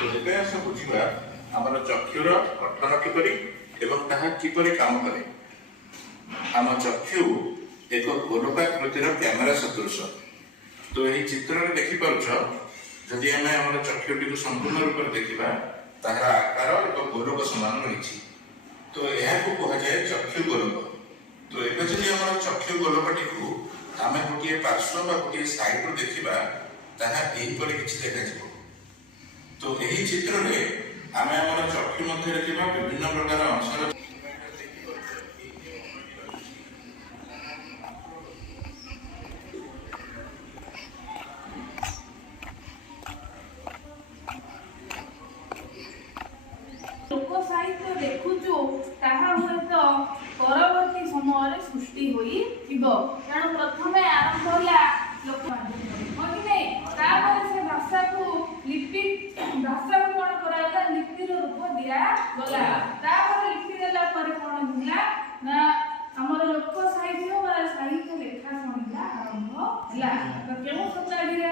ଏବେ ଆସ ବୁଝିବା ଆମର ଚକ୍ଷୁର ଗଠନ କିପରି ଏବଂ ତାହା କିପରି କାମ କରେ। ଆମ ଚକ୍ଷୁ ଏକ ଗୋଲକାକୃତିର କ୍ୟାମେରା ସଦୃଶ। ତ ଏହି ଚିତ୍ରରେ ଦେଖିପାରୁଛ, ଯଦି ଆମେ ଆମର ଚକ୍ଷୁଟିକୁ ସମ୍ପୂର୍ଣ୍ଣ ରୂପରେ ଦେଖିବା ତାହାର ଆକାର ଏକ ଗୋଲକ ସମାନ ରହିଛି। ତ ଏହାକୁ କୁହାଯାଏ ଚକ୍ଷୁ ଗୋଲକ। ତ ଏବେ ଯଦି ଆମର ଚକ୍ଷୁ ଗୋଲକଟିକୁ ଆମେ ଗୋଟିଏ ପାର୍ଶ୍ୱ ବା ଗୋଟିଏ ସାଇଡରୁ ଦେଖିବା, ତାହା ଏହିପରି କିଛି ଦେଖାଯିବ। ତ ଏହି ଚିତ୍ରରେ ଆମେ ଆମର ଚକ୍ଷୁ ମଧ୍ୟରେ ଥିବା ବିଭିନ୍ନ ପ୍ରକାର ଅଂଶର लोक साहित्य देखुचु ताहा हुएत परवर्ती समय सृष्टि होई थिबो। कारण प्रथमे आरंभ होला लोक माध्यम तापर से भाषा को लिपि भाषा को कोन कराला लिपिर रूप दिया गला। तापर लिपि देला पर कोन होला ना हमर लोक साहित्य वा साहित्य लेखा समिला आरंभ होला। तो केउ शताब्दी रे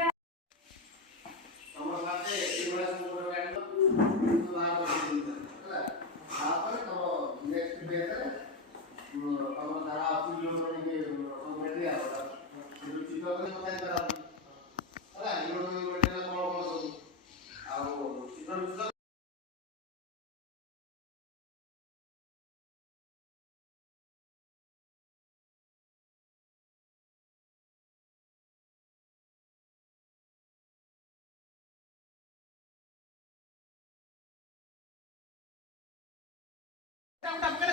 हमर साथे एबरा समग्र गाडी नेक्स्ट पेज हम सारा अपनी लोग के कमेटी आ जो चित्र को बताई करा होला ये लोग बैठे कोन कोन आ चित्र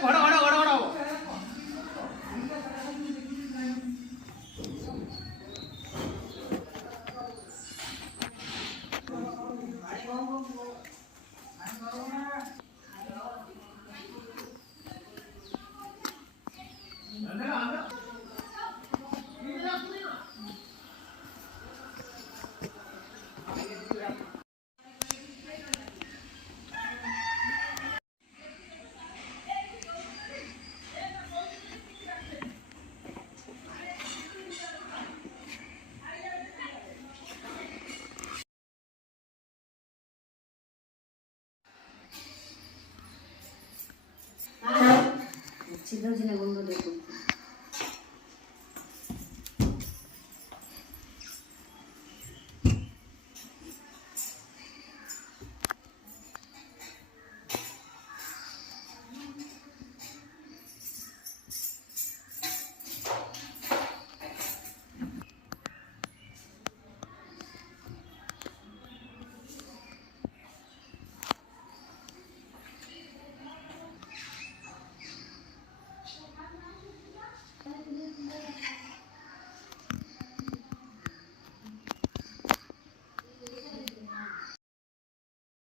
घोड़ा घोड़ा घोड़ा घोड़ा छिद्र जिने गुंडो देखो